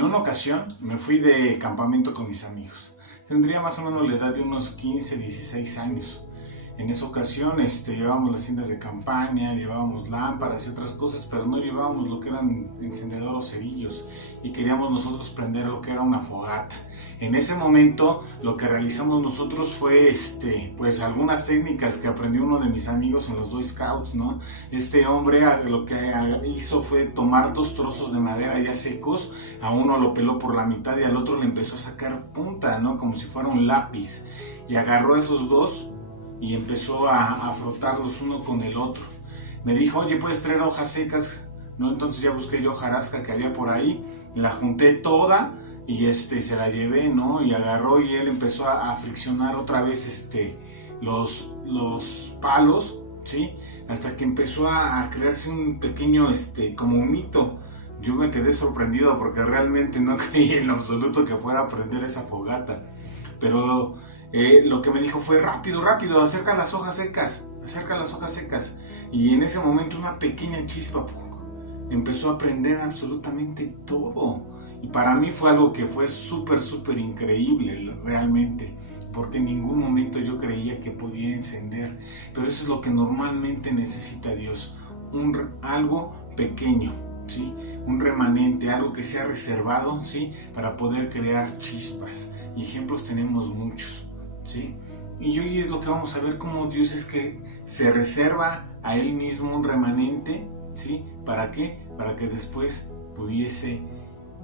En una ocasión me fui de campamento con mis amigos. Tendría más o menos la edad de unos 15, 16 años. En esa ocasión llevábamos las tiendas de campaña, llevábamos lámparas y otras cosas, pero no llevábamos lo que eran encendedores o cerillos y queríamos nosotros prender lo que era una fogata. En ese momento lo que realizamos nosotros fue pues algunas técnicas que aprendió uno de mis amigos en los Boy Scouts, ¿no? Este hombre lo que hizo fue tomar dos trozos de madera ya secos, a uno lo peló por la mitad y al otro le empezó a sacar punta, ¿no? Como si fuera un lápiz, y agarró esos dos y empezó a frotarlos uno con el otro. Me dijo, oye, ¿puedes traer hojas secas? No, entonces ya busqué yo hojarasca que había por ahí, la junté toda y se la llevé, ¿no? Y agarró y él empezó a friccionar otra vez los palos, ¿sí? Hasta que empezó a crearse un pequeño, como un mito. Yo me quedé sorprendido porque realmente no creí en lo absoluto que fuera a prender esa fogata. Pero lo que me dijo fue, rápido, rápido, acerca las hojas secas. Y en ese momento una pequeña chispa empezó a prender absolutamente todo. Y para mí fue algo que fue súper increíble realmente, porque en ningún momento yo creía que podía encender. Pero eso es lo que normalmente necesita Dios, algo pequeño, ¿sí? Un remanente, algo que sea reservado, ¿sí? Para poder crear chispas. Y ejemplos tenemos muchos, ¿sí? Y hoy es lo que vamos a ver, cómo Dios es que se reserva a Él mismo un remanente, ¿sí? ¿Para qué? Para que después pudiese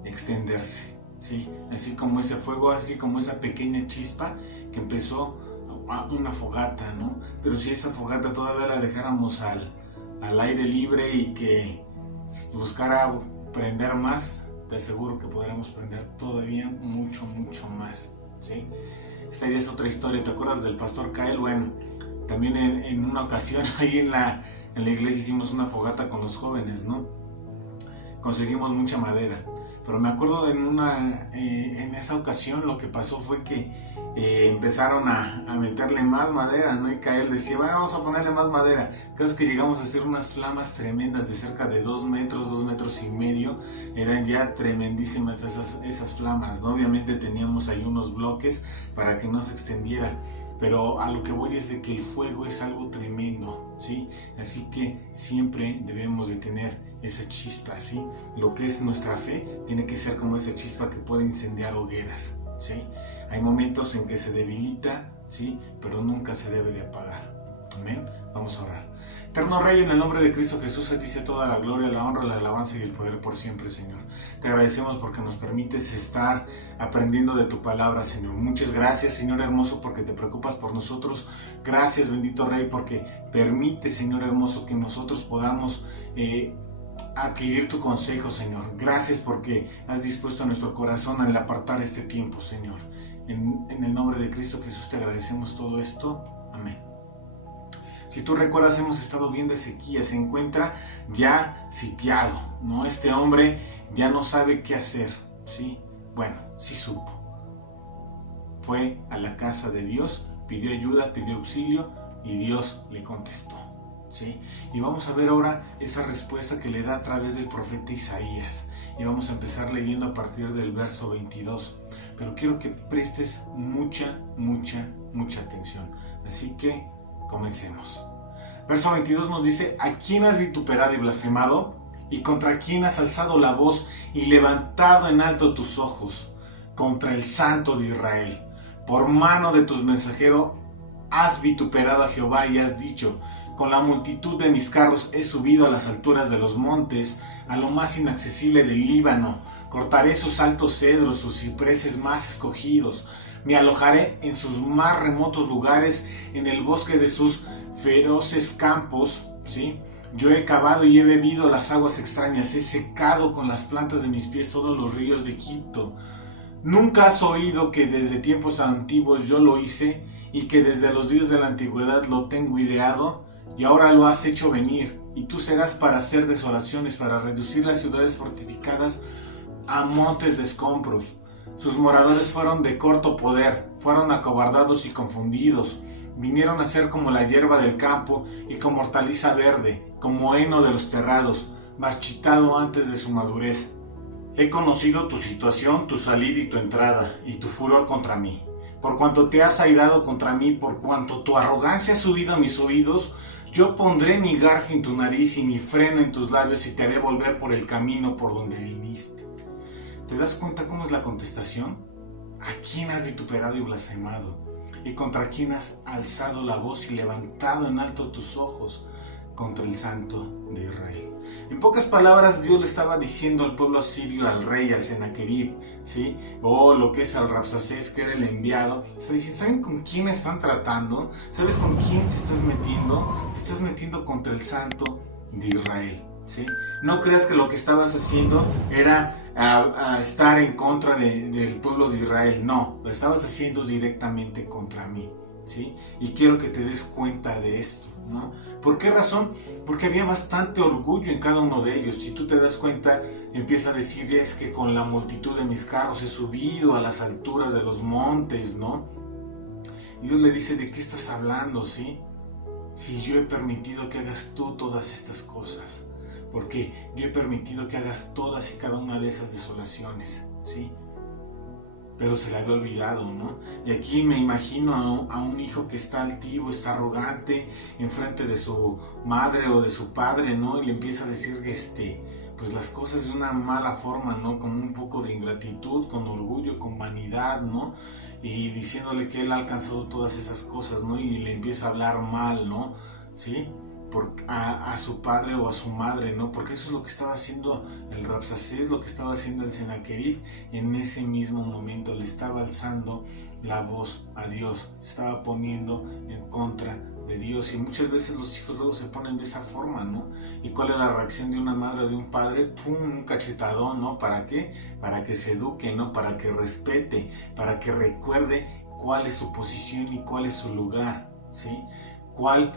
extenderse, ¿sí? Así como ese fuego, así como esa pequeña chispa que empezó una fogata, ¿no? Pero si esa fogata todavía la dejáramos al aire libre y que buscara prender más, te aseguro que podremos prender todavía mucho más, ¿sí? Esta ya es otra historia. ¿Te acuerdas del pastor Kyle? Bueno, también en una ocasión ahí en la iglesia hicimos una fogata con los jóvenes, ¿no? Conseguimos mucha madera, pero me acuerdo en esa ocasión lo que pasó fue que empezaron a meterle más madera, ¿no? Y Kyle decía, bueno, vamos a ponerle más madera. Creo que llegamos a hacer unas flamas tremendas de cerca de 2 metros, 2 metros y medio. Eran ya tremendísimas esas flamas, ¿no? Obviamente teníamos ahí unos bloques para que no se extendiera. Pero a lo que voy es de que el fuego es algo tremendo, ¿sí? Así que siempre debemos de tener esa chispa, ¿sí? Lo que es nuestra fe tiene que ser como esa chispa que puede incendiar hogueras, ¿sí? Hay momentos en que se debilita, ¿sí? Pero nunca se debe de apagar. Amén. Vamos a orar. Eterno Rey, en el nombre de Cristo Jesús, a ti sea toda la gloria, la honra, la alabanza y el poder por siempre, Señor. Te agradecemos porque nos permites estar aprendiendo de tu palabra, Señor. Muchas gracias, Señor hermoso, porque te preocupas por nosotros. Gracias, bendito Rey, porque permite, Señor hermoso, que nosotros podamos adquirir tu consejo, Señor. Gracias porque has dispuesto a nuestro corazón al apartar este tiempo, Señor. En el nombre de Cristo Jesús te agradecemos todo esto. Amén. Si tú recuerdas, hemos estado viendo a Ezequías, se encuentra ya sitiado, ¿no? Este hombre ya no sabe qué hacer, ¿sí? Bueno, sí supo. Fue a la casa de Dios, pidió ayuda, pidió auxilio y Dios le contestó, ¿sí? Y vamos a ver ahora esa respuesta que le da a través del profeta Isaías. Y vamos a empezar leyendo a partir del verso 22. Pero quiero que prestes mucha atención. Así que comencemos. Verso 22 nos dice: ¿a quién has vituperado y blasfemado? ¿Y contra quién has alzado la voz y levantado en alto tus ojos? Contra el Santo de Israel. Por mano de tus mensajeros has vituperado a Jehová y has dicho: con la multitud de mis carros he subido a las alturas de los montes, a lo más inaccesible del Líbano. Cortaré sus altos cedros, sus cipreses más escogidos. Me alojaré en sus más remotos lugares, en el bosque de sus feroces campos, ¿sí? Yo he cavado y he bebido las aguas extrañas, he secado con las plantas de mis pies todos los ríos de Egipto. ¿Nunca has oído que desde tiempos antiguos yo lo hice y que desde los días de la antigüedad lo tengo ideado? Y ahora lo has hecho venir, y tú serás para hacer desolaciones, para reducir las ciudades fortificadas a montes de escombros. Sus moradores fueron de corto poder, fueron acobardados y confundidos. Vinieron a ser como la hierba del campo y como hortaliza verde, como heno de los terrados, marchitado antes de su madurez. He conocido tu situación, tu salida y tu entrada, y tu furor contra mí. Por cuanto te has airado contra mí, por cuanto tu arrogancia ha subido a mis oídos, yo pondré mi garfio en tu nariz y mi freno en tus labios y te haré volver por el camino por donde viniste. ¿Te das cuenta cómo es la contestación? ¿A quién has vituperado y blasfemado? ¿Y contra quién has alzado la voz y levantado en alto tus ojos? Contra el Santo de Israel. En pocas palabras, Dios le estaba diciendo al pueblo asirio, al rey, al Sennacherib, ¿sí? O lo que es al Rabsacés, que era el enviado. Está diciendo, ¿saben con quién están tratando? ¿Sabes con quién te estás metiendo? Te estás metiendo contra el Santo de Israel, ¿sí? No creas que lo que estabas haciendo era a estar en contra del pueblo de Israel. No, lo estabas haciendo directamente contra mí, ¿sí? Y quiero que te des cuenta de esto, ¿no? ¿Por qué razón? Porque había bastante orgullo en cada uno de ellos. Si tú te das cuenta, empieza a decir, es que con la multitud de mis carros he subido a las alturas de los montes, ¿no? Y Dios le dice, ¿de qué estás hablando, sí? Si yo he permitido que hagas tú todas estas cosas, porque yo he permitido que hagas todas y cada una de esas desolaciones, ¿sí? Pero se le había olvidado, ¿no? Y aquí me imagino a un hijo que está altivo, está arrogante, enfrente de su madre o de su padre, ¿no? Y le empieza a decir pues las cosas de una mala forma, ¿no? Con un poco de ingratitud, con orgullo, con vanidad, ¿no? Y diciéndole que él ha alcanzado todas esas cosas, ¿no? Y le empieza a hablar mal, ¿no? ¿Sí? A su padre o a su madre, ¿no? Porque eso es lo que estaba haciendo el Rabsacés, lo que estaba haciendo el Sennacherib en ese mismo momento. Le estaba alzando la voz a Dios, se estaba poniendo en contra de Dios. Y muchas veces los hijos luego se ponen de esa forma, ¿no? ¿Y cuál es la reacción de una madre o de un padre? ¡Pum! Un cachetadón, ¿no? ¿Para qué? Para que se eduque, ¿no? Para que respete, para que recuerde cuál es su posición y cuál es su lugar, ¿sí? ¿Cuál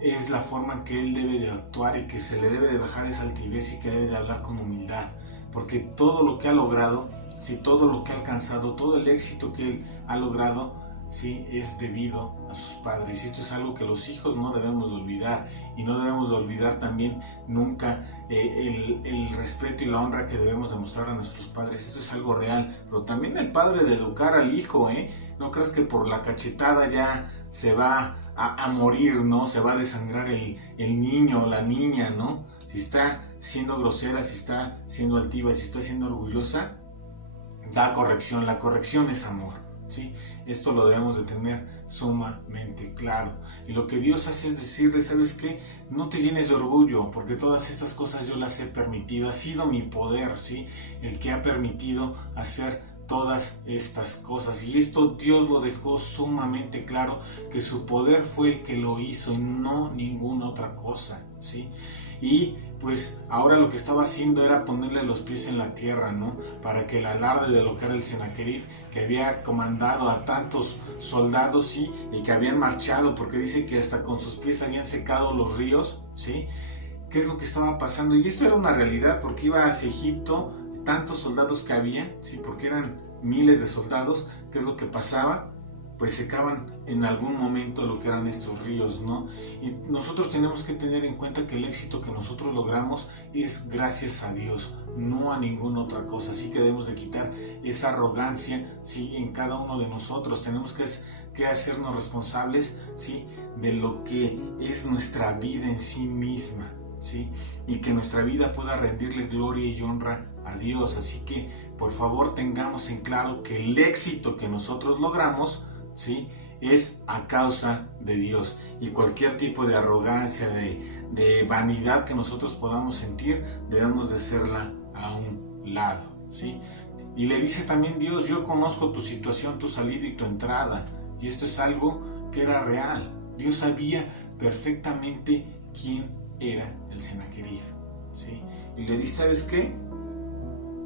es la forma en que él debe de actuar y que se le debe de bajar esa altivez y que debe de hablar con humildad? Porque todo lo que ha logrado, si todo lo que ha alcanzado, todo el éxito que él ha logrado, sí, es debido a sus padres. Y esto es algo que los hijos no debemos de olvidar, y no debemos de olvidar también nunca el respeto y la honra que debemos demostrar a nuestros padres. Esto es algo real, pero también el padre de educar al hijo, no creas que por la cachetada ya se va a morir, ¿no? Se va a desangrar el niño o la niña, ¿no? Si está siendo grosera, si está siendo altiva, si está siendo orgullosa, da corrección. La corrección es amor, ¿sí? Esto lo debemos de tener sumamente claro. Y lo que Dios hace es decirle, ¿sabes qué? No te llenes de orgullo, porque todas estas cosas yo las he permitido. Ha sido mi poder, ¿sí? El que ha permitido hacer todas estas cosas. Y esto Dios lo dejó sumamente claro, que su poder fue el que lo hizo y no ninguna otra cosa, ¿sí? Y pues ahora lo que estaba haciendo era ponerle los pies en la tierra, ¿no? Para que el alarde de lo que era el Sennacherib, que había comandado a tantos soldados, ¿sí? Y que habían marchado, porque dice que hasta con sus pies habían secado los ríos, ¿sí? ¿Qué es lo que estaba pasando? Y esto era una realidad, porque iba hacia Egipto, tantos soldados que había, ¿sí? Porque eran miles de soldados. ¿Qué es lo que pasaba? Pues secaban en algún momento lo que eran estos ríos, ¿no? Y nosotros tenemos que tener en cuenta que el éxito que nosotros logramos es gracias a Dios, no a ninguna otra cosa. Así que debemos de quitar esa arrogancia, ¿sí? En cada uno de nosotros. Tenemos que hacernos responsables, ¿sí? De lo que es nuestra vida en sí misma, ¿sí? Y que nuestra vida pueda rendirle gloria y honra a Dios. Así que por favor tengamos en claro que el éxito que nosotros logramos, ¿sí? Es a causa de Dios, y cualquier tipo de arrogancia, de vanidad que nosotros podamos sentir, debemos de hacerla a un lado, ¿sí? Y le dice también Dios, yo conozco tu situación, tu salida y tu entrada. Y esto es algo que era real. Dios sabía perfectamente quién era el Sennacherib, ¿sí? Y le dice, ¿sabes qué?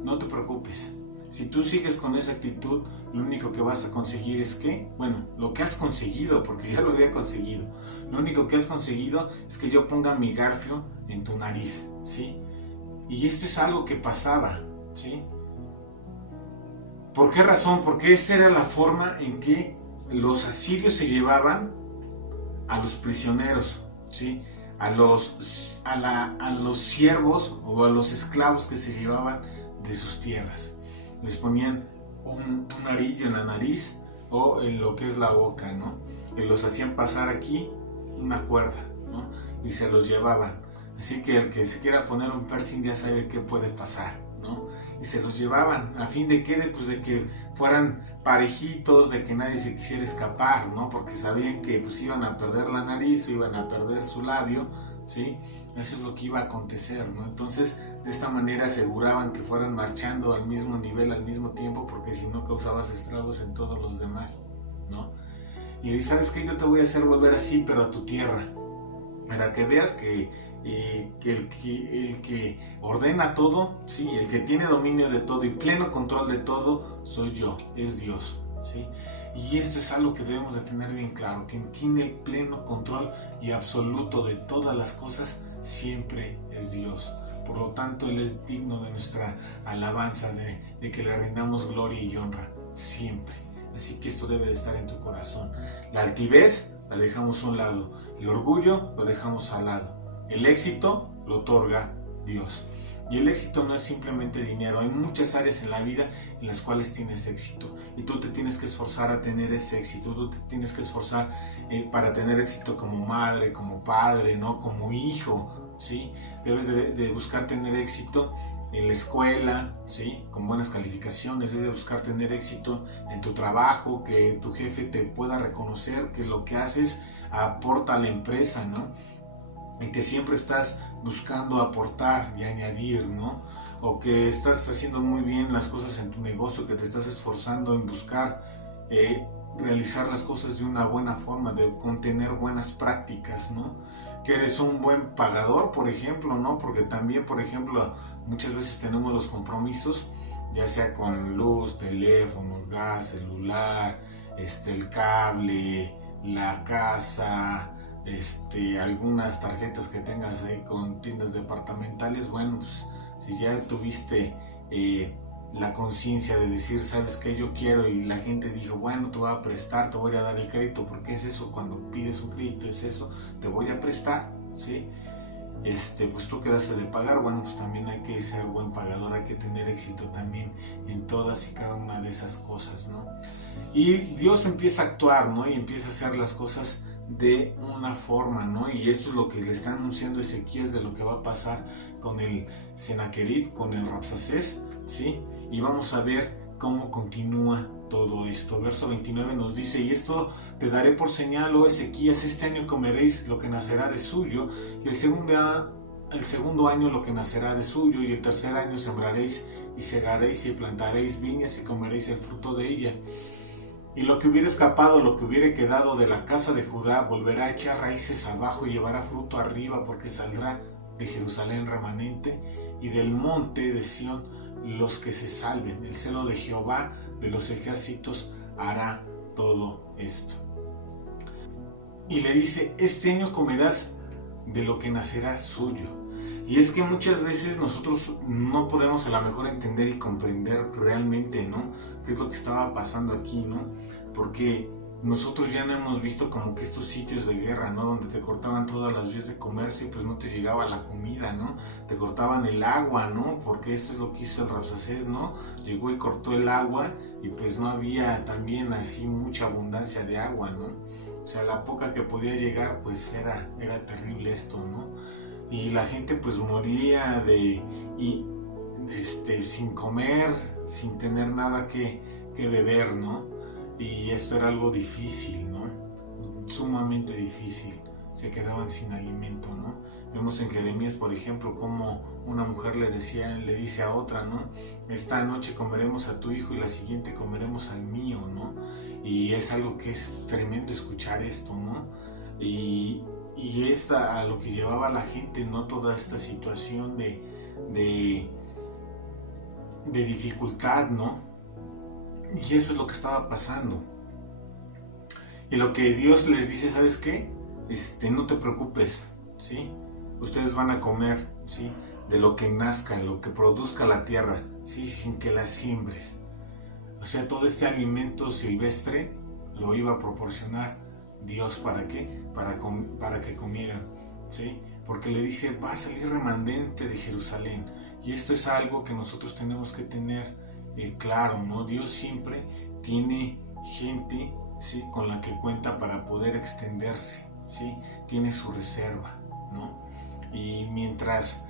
No te preocupes. Si tú sigues con esa actitud, lo único que vas a conseguir es que, bueno, lo que has conseguido, porque ya lo había conseguido, lo único que has conseguido es que yo ponga mi garfio en tu nariz, ¿sí? Y esto es algo que pasaba, ¿sí? ¿Por qué razón? Porque esa era la forma en que los asirios se llevaban a los prisioneros, ¿sí? A los siervos o a los esclavos que se llevaban de sus tierras. Les ponían un arillo en la nariz o en lo que es la boca, ¿no? Y los hacían pasar aquí una cuerda, ¿no? Y se los llevaban. Así que el que se quiera poner un piercing ya sabe qué puede pasar, ¿no? Y se los llevaban, ¿a fin de qué? Pues de que fueran parejitos, de que nadie se quisiera escapar, ¿no? Porque sabían que pues iban a perder la nariz o iban a perder su labio, ¿sí? Eso es lo que iba a acontecer, ¿no? Entonces, de esta manera aseguraban que fueran marchando al mismo nivel, al mismo tiempo, porque si no causabas estragos en todos los demás, ¿no? Y ¿sabes qué? Yo te voy a hacer volver así, pero a tu tierra, para que veas que el que ordena todo, ¿sí? El que tiene dominio de todo y pleno control de todo, soy yo, es Dios, ¿sí? Y esto es algo que debemos de tener bien claro, quien tiene pleno control y absoluto de todas las cosas, siempre es Dios. Por lo tanto, Él es digno de nuestra alabanza, de que le rindamos gloria y honra, siempre. Así que esto debe de estar en tu corazón. La altivez la dejamos a un lado, el orgullo lo dejamos al lado. El éxito lo otorga Dios. Y el éxito no es simplemente dinero. Hay muchas áreas en la vida en las cuales tienes éxito. Y tú te tienes que esforzar a tener ese éxito. Tú te tienes que esforzar para tener éxito como madre, como padre, ¿no? Como hijo, ¿sí? Debes de buscar tener éxito en la escuela, ¿sí? Con buenas calificaciones. Debes de buscar tener éxito en tu trabajo, que tu jefe te pueda reconocer que lo que haces aporta a la empresa, ¿no? En que siempre estás buscando aportar y añadir, ¿no? O que estás haciendo muy bien las cosas en tu negocio, que te estás esforzando en buscar realizar las cosas de una buena forma, de contener buenas prácticas, ¿no? Que eres un buen pagador, por ejemplo, ¿no? Porque también, por ejemplo, muchas veces tenemos los compromisos, ya sea con luz, teléfono, gas, celular, el cable, la casa, algunas tarjetas que tengas ahí con tiendas departamentales. Bueno, pues si ya tuviste la conciencia de decir, ¿sabes qué? Yo quiero, y la gente dijo, bueno, te voy a prestar, te voy a dar el crédito, porque es eso, cuando pides un crédito es eso, te voy a prestar, ¿sí? Pues tú quedaste de pagar. Bueno, pues también hay que ser buen pagador, hay que tener éxito también en todas y cada una de esas cosas, ¿no? Y Dios empieza a actuar, ¿no? Y empieza a hacer las cosas de una forma, ¿no? Y esto es lo que le está anunciando Ezequías de lo que va a pasar con el Senaquerib, con el Rabsacés, ¿sí? Y vamos a ver cómo continúa todo esto. Verso 29 nos dice, y esto te daré por señal, oh Ezequías, este año comeréis lo que nacerá de suyo, y el segundo año lo que nacerá de suyo, y el tercer año sembraréis y segaréis y plantaréis viñas y comeréis el fruto de ella. Y lo que hubiera escapado, lo que hubiera quedado de la casa de Judá, volverá a echar raíces abajo y llevará fruto arriba, porque saldrá de Jerusalén remanente y del monte de Sión los que se salven. El celo de Jehová de los ejércitos hará todo esto. Y le dice, este año comerás de lo que nacerá suyo. Y es que muchas veces nosotros no podemos a lo mejor entender y comprender realmente, ¿no? ¿Qué es lo que estaba pasando aquí, ¿no? Porque nosotros ya no hemos visto como que estos sitios de guerra, ¿no? Donde te cortaban todas las vías de comercio y pues no te llegaba la comida, ¿no? Te cortaban el agua, ¿no? Porque esto es lo que hizo el Rabsacés, ¿no? Llegó y cortó el agua y pues no había también así mucha abundancia de agua, ¿no? O sea, la poca que podía llegar pues era terrible esto, ¿no? Y la gente pues moriría sin comer, sin tener nada que beber, ¿no? Y esto era algo difícil, ¿no? Sumamente difícil. Se quedaban sin alimento, ¿no? Vemos en Jeremías, por ejemplo, cómo una mujer le dice a otra, ¿no? Esta noche comeremos a tu hijo y la siguiente comeremos al mío, ¿no? Y es algo que es tremendo escuchar esto, ¿no? Y es a lo que llevaba a la gente, ¿no? Toda esta situación de dificultad, ¿no? Y eso es lo que estaba pasando. Y lo que Dios les dice, ¿sabes qué? No te preocupes, ¿sí? Ustedes van a comer, ¿sí? De lo que nazca, lo que produzca la tierra, ¿sí? Sin que la siembres. O sea, todo este alimento silvestre lo iba a proporcionar Dios. ¿Para qué? Para que comieran, ¿sí? Porque le dice, va a salir remanente de Jerusalén. Y esto es algo que nosotros tenemos que tener claro, ¿no? Dios siempre tiene gente, ¿sí?, con la que cuenta para poder extenderse, ¿sí? Tiene su reserva, ¿no? Y mientras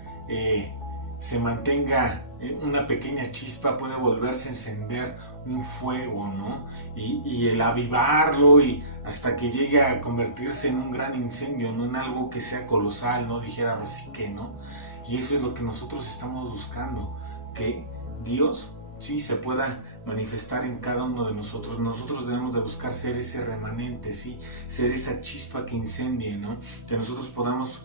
se mantenga una pequeña chispa, puede volverse a encender un fuego, ¿no? Y el avivarlo y hasta que llegue a convertirse en un gran incendio, no en algo que sea colosal, ¿no? Dijera Rosique, ¿no? Y eso es lo que nosotros estamos buscando, que Dios, sí, se pueda manifestar en cada uno de nosotros. Nosotros debemos de buscar ser ese remanente, ¿sí? Ser esa chispa que incendie, ¿no? Que nosotros podamos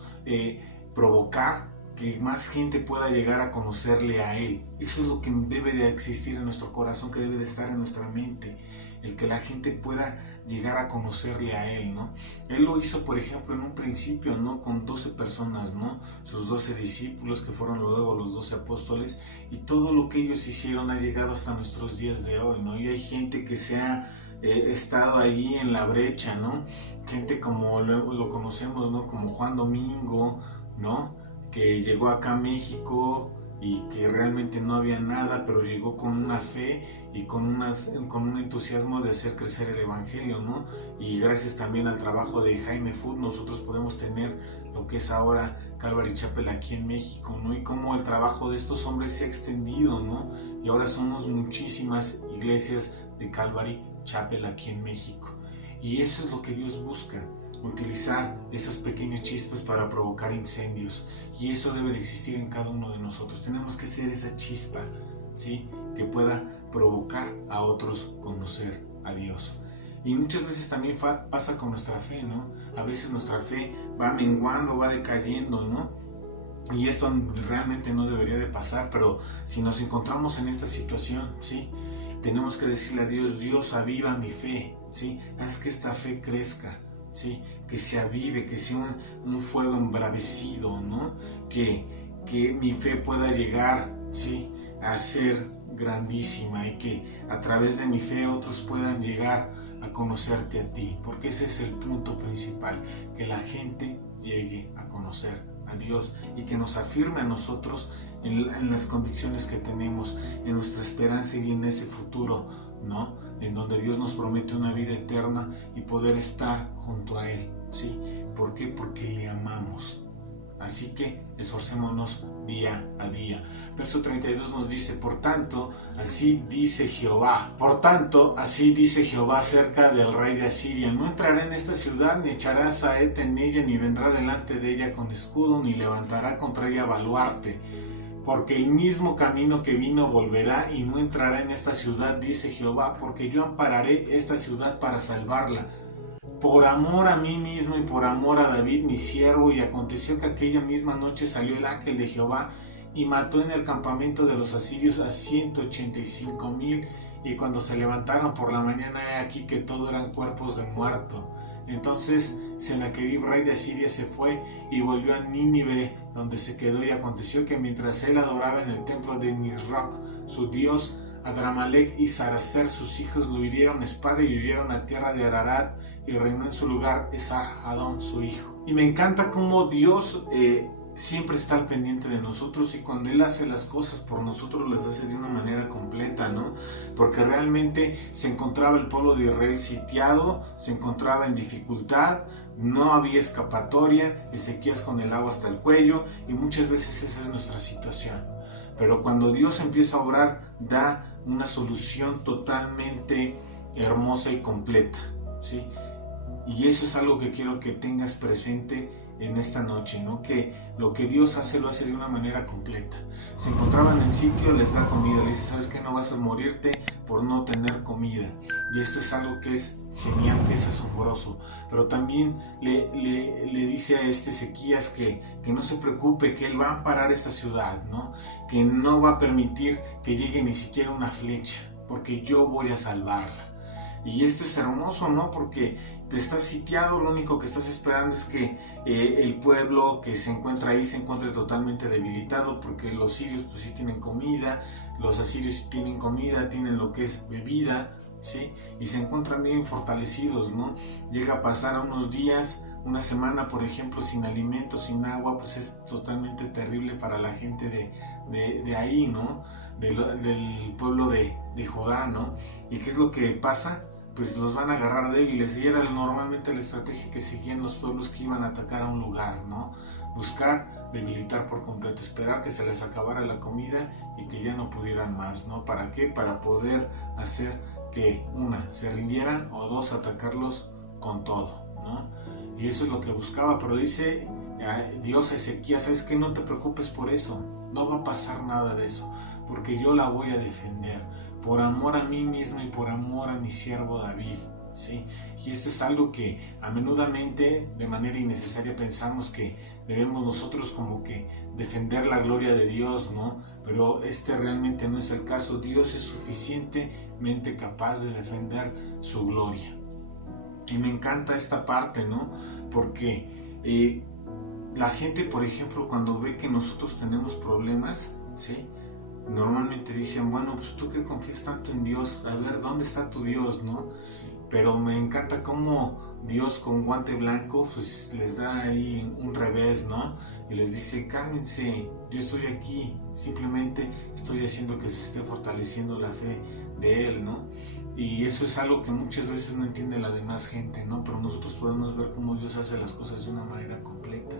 provocar que más gente pueda llegar a conocerle a Él. Eso es lo que debe de existir en nuestro corazón, que debe de estar en nuestra mente, el que la gente pueda llegar a conocerle a Él, ¿no? Él lo hizo, por ejemplo, en un principio, ¿no? Con 12 personas, ¿no? Sus 12 discípulos, que fueron luego los 12 apóstoles, y todo lo que ellos hicieron ha llegado hasta nuestros días de hoy, ¿no? Y hay gente que se ha estado ahí en la brecha, ¿no? Gente como lo conocemos, ¿no? Como Juan Domingo, ¿no? Que llegó acá a México y que realmente no había nada, pero llegó con una fe y con un entusiasmo de hacer crecer el evangelio, ¿no? Y gracias también al trabajo de Jaime Food, nosotros podemos tener lo que es ahora Calvary Chapel aquí en México, ¿no? Y cómo el trabajo de estos hombres se ha extendido, ¿no? Y ahora somos muchísimas iglesias de Calvary Chapel aquí en México. Y eso es lo que Dios busca, utilizar esas pequeñas chispas para provocar incendios, y eso debe de existir en cada uno de nosotros. Tenemos que ser esa chispa, ¿sí?, que pueda provocar a otros conocer a Dios. Y muchas veces también pasa con nuestra fe, ¿no? A veces nuestra fe va menguando, va decayendo, ¿no? Y esto realmente no debería de pasar, pero si nos encontramos en esta situación, ¿sí?, tenemos que decirle a Dios: Dios, aviva mi fe, ¿sí? Haz que esta fe crezca, ¿sí? Que se avive, que sea un fuego embravecido, ¿no? Que mi fe pueda llegar, ¿sí?, a ser grandísima, y que a través de mi fe otros puedan llegar a conocerte a ti, porque ese es el punto principal, que la gente llegue a conocer a Dios y que nos afirme a nosotros en las convicciones que tenemos, en nuestra esperanza y en ese futuro, ¿no?, en donde Dios nos promete una vida eterna y poder estar junto a Él, ¿sí? ¿Por qué? Porque le amamos. Así que esforcémonos día a día. Verso 32 nos dice: por tanto, así dice Jehová acerca del rey de Asiria: no entrará en esta ciudad, ni echará saeta en ella, ni vendrá delante de ella con escudo, ni levantará contra ella baluarte. Porque el mismo camino que vino volverá y no entrará en esta ciudad, dice Jehová, porque yo ampararé esta ciudad para salvarla, por amor a mí mismo y por amor a David mi siervo. Y aconteció que aquella misma noche salió el ángel de Jehová y mató en el campamento de los asirios a 185,000. Y cuando se levantaron por la mañana, he aquí que todo eran cuerpos de muerto. Entonces Sennacherib, rey de Asiria, se fue y volvió a Nínive, donde se quedó. Y aconteció que mientras él adoraba en el templo de Nisroch, su dios, Adramelech y Sarazer, sus hijos, lo hirieron a espada y huyeron a tierra de Ararat, y reinó en su lugar Esarhadón, su hijo. Y me encanta cómo Dios siempre está al pendiente de nosotros, y cuando Él hace las cosas por nosotros, las hace de una manera completa, ¿no? Porque realmente se encontraba el pueblo de Israel sitiado, se encontraba en dificultad, no había escapatoria, Ezequías con el agua hasta el cuello, y muchas veces esa es nuestra situación. Pero cuando Dios empieza a obrar, da una solución totalmente hermosa y completa, ¿sí? Y eso es algo que quiero que tengas presente en esta noche, ¿no? Que lo que Dios hace, lo hace de una manera completa. Se encontraban en sitio, les da comida, le dice: ¿sabes qué? No vas a morirte por no tener comida. Y esto es algo que es genial, que es asombroso. Pero también le dice a Ezequías que no se preocupe, que él va a amparar esta ciudad, ¿no? Que no va a permitir que llegue ni siquiera una flecha, porque yo voy a salvarla. Y esto es hermoso, ¿no? Porque te estás sitiado, lo único que estás esperando es que el pueblo que se encuentra ahí se encuentre totalmente debilitado, porque los sirios pues sí tienen comida, los asirios sí tienen comida, tienen lo que es bebida, ¿sí? Y se encuentran bien fortalecidos, ¿no? Llega a pasar unos días, una semana, por ejemplo, sin alimento, sin agua, pues es totalmente terrible para la gente de ahí, ¿no? Del pueblo de Judá, ¿no? ¿Y qué es lo que pasa? Pues los van a agarrar débiles, y era normalmente la estrategia que seguían los pueblos que iban a atacar a un lugar, ¿no? Buscar debilitar por completo, esperar que se les acabara la comida y que ya no pudieran más, ¿no? ¿Para qué? Para poder hacer que, una, se rindieran, o dos, atacarlos con todo, ¿no? Y eso es lo que buscaba, pero dice Dios a Ezequías, ¿sabes qué? No te preocupes por eso, no va a pasar nada de eso, porque yo la voy a defender, por amor a mí mismo y por amor a mi siervo David, ¿sí? Y esto es algo que a menudamente, de manera innecesaria, pensamos que debemos nosotros como que defender la gloria de Dios, ¿no? Pero realmente no es el caso. Dios es suficientemente capaz de defender su gloria. Y me encanta esta parte, ¿no? Porque la gente, por ejemplo, cuando ve que nosotros tenemos problemas, ¿sí? Normalmente dicen, bueno, pues tú que confías tanto en Dios, a ver, ¿dónde está tu Dios, no? Pero me encanta cómo Dios con guante blanco pues les da ahí un revés, ¿no? Y les dice, cálmense, yo estoy aquí, simplemente estoy haciendo que se esté fortaleciendo la fe de Él, ¿no? Y eso es algo que muchas veces no entiende la demás gente, ¿no? Pero nosotros podemos ver cómo Dios hace las cosas de una manera completa.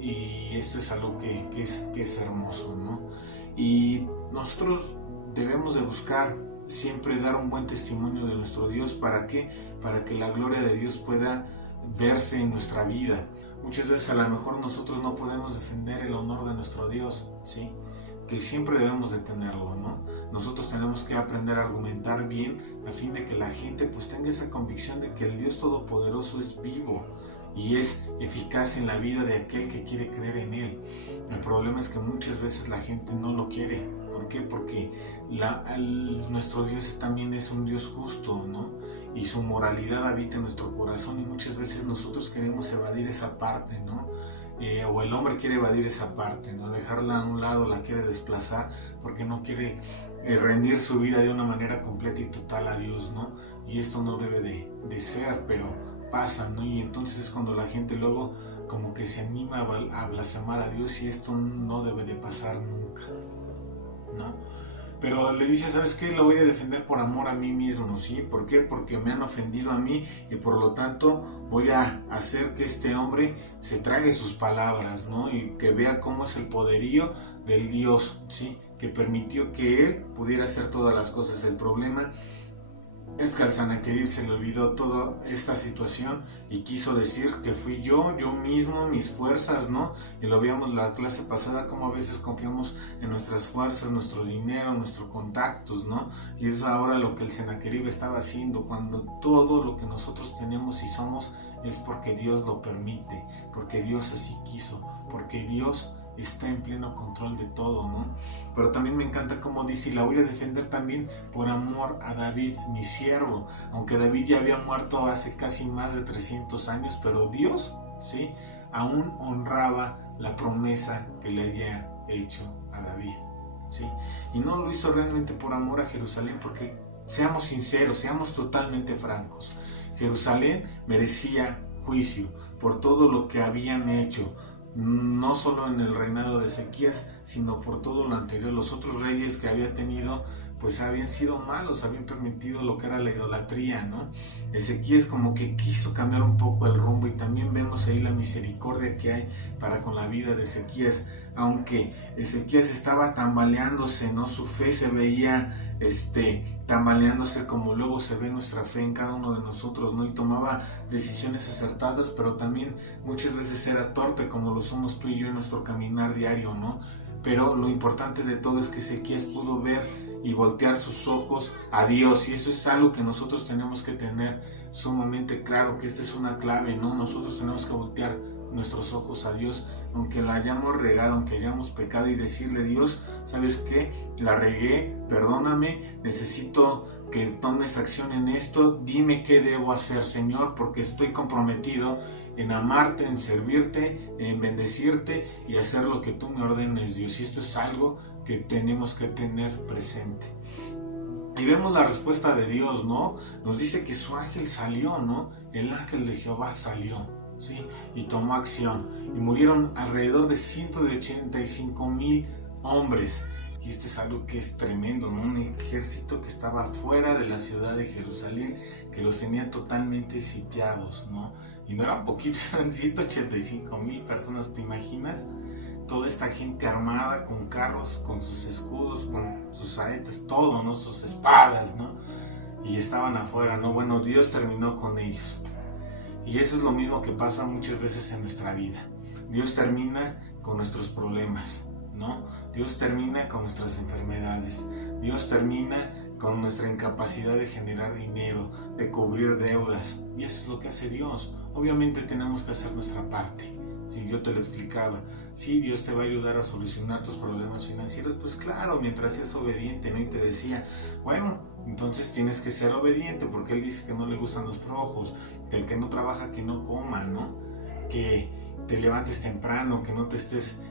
Y esto es algo que es hermoso, ¿no? Y nosotros debemos de buscar siempre dar un buen testimonio de nuestro Dios. ¿Para qué? Para que la gloria de Dios pueda verse en nuestra vida. Muchas veces a lo mejor nosotros no podemos defender el honor de nuestro Dios, ¿sí? Que siempre debemos de tenerlo, ¿no? Nosotros tenemos que aprender a argumentar bien a fin de que la gente pues tenga esa convicción de que el Dios Todopoderoso es vivo y es eficaz en la vida de aquel que quiere creer en Él. El problema es que muchas veces la gente no lo quiere. ¿Por qué? Porque nuestro Dios también es un Dios justo, ¿no? Y su moralidad habita en nuestro corazón, y muchas veces nosotros queremos evadir esa parte, ¿no? O el hombre quiere evadir esa parte, ¿no? Dejarla a un lado, la quiere desplazar porque no quiere rendir su vida de una manera completa y total a Dios, ¿no? Y esto no debe de ser, pero pasa, ¿no? Y entonces es cuando la gente luego como que se anima a blasfemar a Dios, y esto no debe de pasar nunca, ¿no? Pero le dice, ¿sabes qué? Lo voy a defender por amor a mí mismo, ¿sí? ¿Por qué? Porque me han ofendido a mí, y por lo tanto voy a hacer que este hombre se trague sus palabras, ¿no? Y que vea cómo es el poderío del Dios, ¿sí? Que permitió que él pudiera hacer todas las cosas. El problema es que al Sanaquerib se le olvidó toda esta situación y quiso decir que fui yo mismo, mis fuerzas, ¿no? Y lo veíamos la clase pasada, como a veces confiamos en nuestras fuerzas, nuestro dinero, nuestros contactos, ¿no? Y es ahora lo que el Sanaquerib estaba haciendo, cuando todo lo que nosotros tenemos y somos es porque Dios lo permite, porque Dios así quiso, porque Dios está en pleno control de todo, ¿no? Pero también me encanta cómo dice, y la voy a defender también por amor a David, mi siervo. Aunque David ya había muerto hace casi más de 300 años, pero Dios, ¿sí? Aún honraba la promesa que le había hecho a David, ¿sí? Y no lo hizo realmente por amor a Jerusalén, porque seamos sinceros, seamos totalmente francos, Jerusalén merecía juicio por todo lo que habían hecho, no solo en el reinado de Ezequías, sino por todo lo anterior. Los otros reyes que había tenido pues habían sido malos, habían permitido lo que era la idolatría, ¿no? Ezequías como que quiso cambiar un poco el rumbo, y también vemos ahí la misericordia que hay para con la vida de Ezequías. Aunque Ezequías estaba tambaleándose, ¿no? Su fe se veía tambaleándose como luego se ve nuestra fe en cada uno de nosotros, ¿no? Y tomaba decisiones acertadas, pero también muchas veces era torpe, como lo somos tú y yo en nuestro caminar diario, ¿no? Pero lo importante de todo es que Ezequías pudo ver y voltear sus ojos a Dios, y eso es algo que nosotros tenemos que tener sumamente claro, que esta es una clave, ¿no? Nosotros tenemos que voltear nuestros ojos a Dios, aunque la hayamos regado, aunque hayamos pecado, y decirle, Dios, ¿sabes qué? La regué, perdóname, necesito que tomes acción en esto, dime qué debo hacer, Señor, porque estoy comprometido en amarte, en servirte, en bendecirte y hacer lo que tú me ordenes, Dios. Y esto es algo que tenemos que tener presente. Y vemos la respuesta de Dios, ¿no? Nos dice que su ángel salió, ¿no? El ángel de Jehová salió, ¿sí? Y tomó acción. Y murieron alrededor de 185,000 hombres. Y esto es algo que es tremendo, ¿no? Un ejército que estaba fuera de la ciudad de Jerusalén, que los tenía totalmente sitiados, ¿no? Y no eran poquitos, eran 185,000 personas, ¿te imaginas? Toda esta gente armada con carros, con sus escudos, con sus saetas, todo, ¿no? Sus espadas, ¿no? Y estaban afuera, ¿no? Bueno, Dios terminó con ellos. Y eso es lo mismo que pasa muchas veces en nuestra vida. Dios termina con nuestros problemas, ¿no? Dios termina con nuestras enfermedades. Dios termina con nuestra incapacidad de generar dinero, de cubrir deudas. Y eso es lo que hace Dios. Obviamente tenemos que hacer nuestra parte. Si yo te lo explicaba, si Dios te va a ayudar a solucionar tus problemas financieros, pues claro, mientras seas obediente, ¿no? Y te decía, bueno, entonces tienes que ser obediente, porque Él dice que no le gustan los flojos, que el que no trabaja, que no coma, ¿no? Que te levantes temprano, que no te estés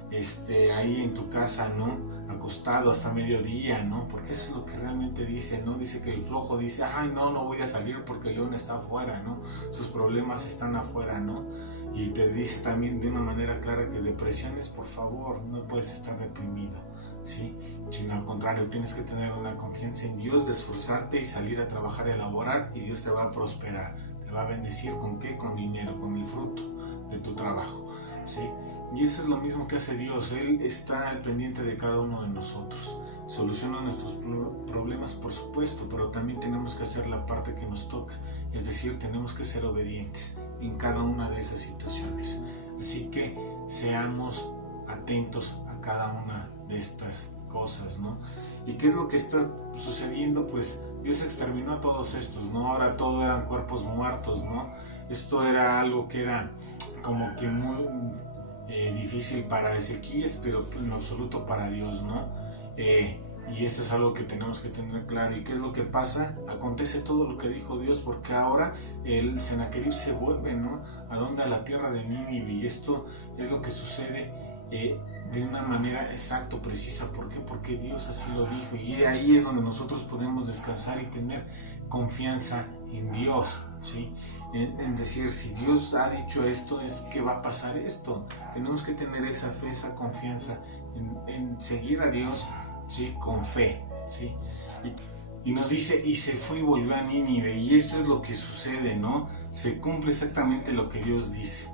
ahí en tu casa, ¿no? Acostado hasta mediodía, ¿no? Porque eso es lo que realmente dice, ¿no? Dice que el flojo dice, ay, no voy a salir porque el león está afuera, ¿no? Sus problemas están afuera, ¿no? Y te dice también de una manera clara que depresiones, por favor, no puedes estar deprimido, ¿sí? Sino al contrario, tienes que tener una confianza en Dios, de esforzarte y salir a trabajar y a laborar, y Dios te va a prosperar, te va a bendecir. ¿Con qué? Con dinero, con el fruto de tu trabajo, ¿sí? Y eso es lo mismo que hace Dios. Él está al pendiente de cada uno de nosotros. Soluciona nuestros problemas, por supuesto, pero también tenemos que hacer la parte que nos toca. Es decir, tenemos que ser obedientes en cada una de esas situaciones. Así que seamos atentos a cada una de estas cosas, ¿no? ¿Y qué es lo que está sucediendo? Pues Dios exterminó a todos estos, ¿no? Ahora todo eran cuerpos muertos, ¿no? Esto era algo que era como que muy difícil para Ezequías, pero en absoluto para Dios, ¿no? Y esto es algo que tenemos que tener claro. ¿Y qué es lo que pasa? Acontece todo lo que dijo Dios, porque ahora el Sennacherib se vuelve, ¿no? ¿A dónde? A la tierra de Nínive. Y esto es lo que sucede de una manera exacta, precisa. ¿Por qué? Porque Dios así lo dijo. Y ahí es donde nosotros podemos descansar y tener confianza en Dios, ¿sí? En decir, si Dios ha dicho esto, es que va a pasar esto. Tenemos que tener esa fe, esa confianza en seguir a Dios, ¿sí? Con fe, ¿sí? Y nos dice, y se fue y volvió a Nínive. Y esto es lo que sucede, ¿no? Se cumple exactamente lo que Dios dice.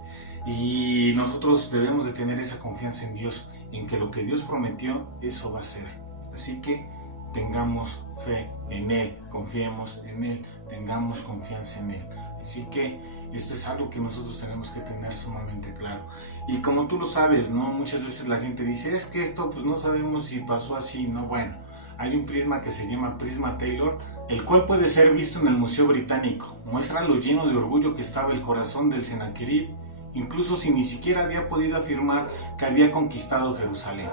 Y nosotros debemos de tener esa confianza en Dios, en que lo que Dios prometió, eso va a ser. Así que tengamos fe en Él, confiemos en Él, tengamos confianza en Él. Así que esto es algo que nosotros tenemos que tener sumamente claro. Y como tú lo sabes, ¿no? Muchas veces la gente dice, es que esto pues no sabemos si pasó así, ¿no? Bueno, hay un prisma que se llama Prisma Taylor, el cual puede ser visto en el Museo Británico. Muestra lo lleno de orgullo que estaba el corazón del Sennacherib, incluso si ni siquiera había podido afirmar que había conquistado Jerusalén.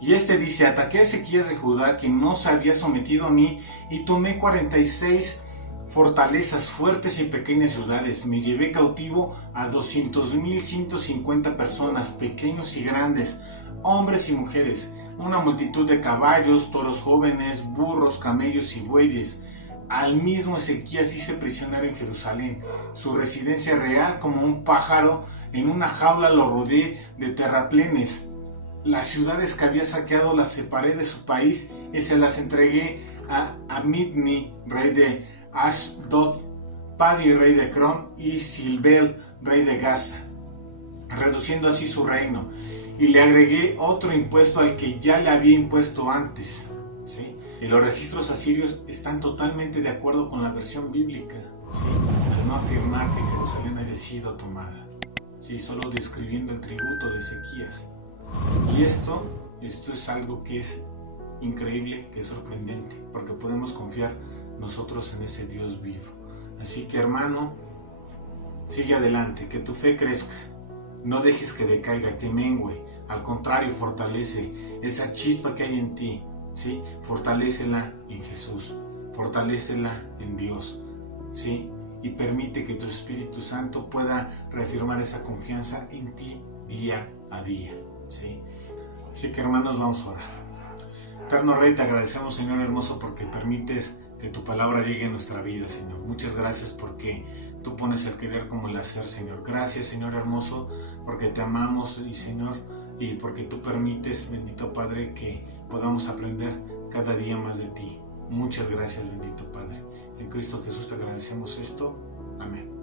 Y dice, ataqué a Ezequías de Judá, quien no se había sometido a mí, y tomé 46 fortalezas, fuertes y pequeñas ciudades. Me llevé cautivo a 200,150 personas, pequeños y grandes, hombres y mujeres, una multitud de caballos, toros jóvenes, burros, camellos y bueyes. Al mismo Ezequías hice prisionero en Jerusalén. Su residencia real, como un pájaro en una jaula, lo rodeé de terraplenes. Las ciudades que había saqueado las separé de su país y se las entregué a Amidni, rey de Ashdod, Padi, rey de Cron, y Silbel, rey de Gaza, reduciendo así su reino. Y le agregué otro impuesto al que ya le había impuesto antes, ¿sí? Y los registros asirios están totalmente de acuerdo con la versión bíblica, ¿sí? Al no afirmar que Jerusalén haya sido tomada, ¿sí? Solo describiendo el tributo de Ezequías. Y esto es algo que es increíble, que es sorprendente, porque podemos confiar nosotros en ese Dios vivo. Así que, hermano, sigue adelante, que tu fe crezca, no dejes que decaiga, que mengue, al contrario, fortalece esa chispa que hay en ti, ¿sí? Fortalécela en Jesús, fortalécela en Dios, ¿sí? Y permite que tu Espíritu Santo pueda reafirmar esa confianza en ti día a día, ¿sí? Así que, hermanos, vamos a orar. Eterno Rey, te agradecemos, Señor hermoso, porque permites que tu palabra llegue a nuestra vida, Señor. Muchas gracias porque Tú pones el querer como el hacer, Señor. Gracias, Señor hermoso, porque te amamos, y Señor, y porque tú permites, bendito Padre, que podamos aprender cada día más de ti. Muchas gracias, bendito Padre. En Cristo Jesús te agradecemos esto. Amén.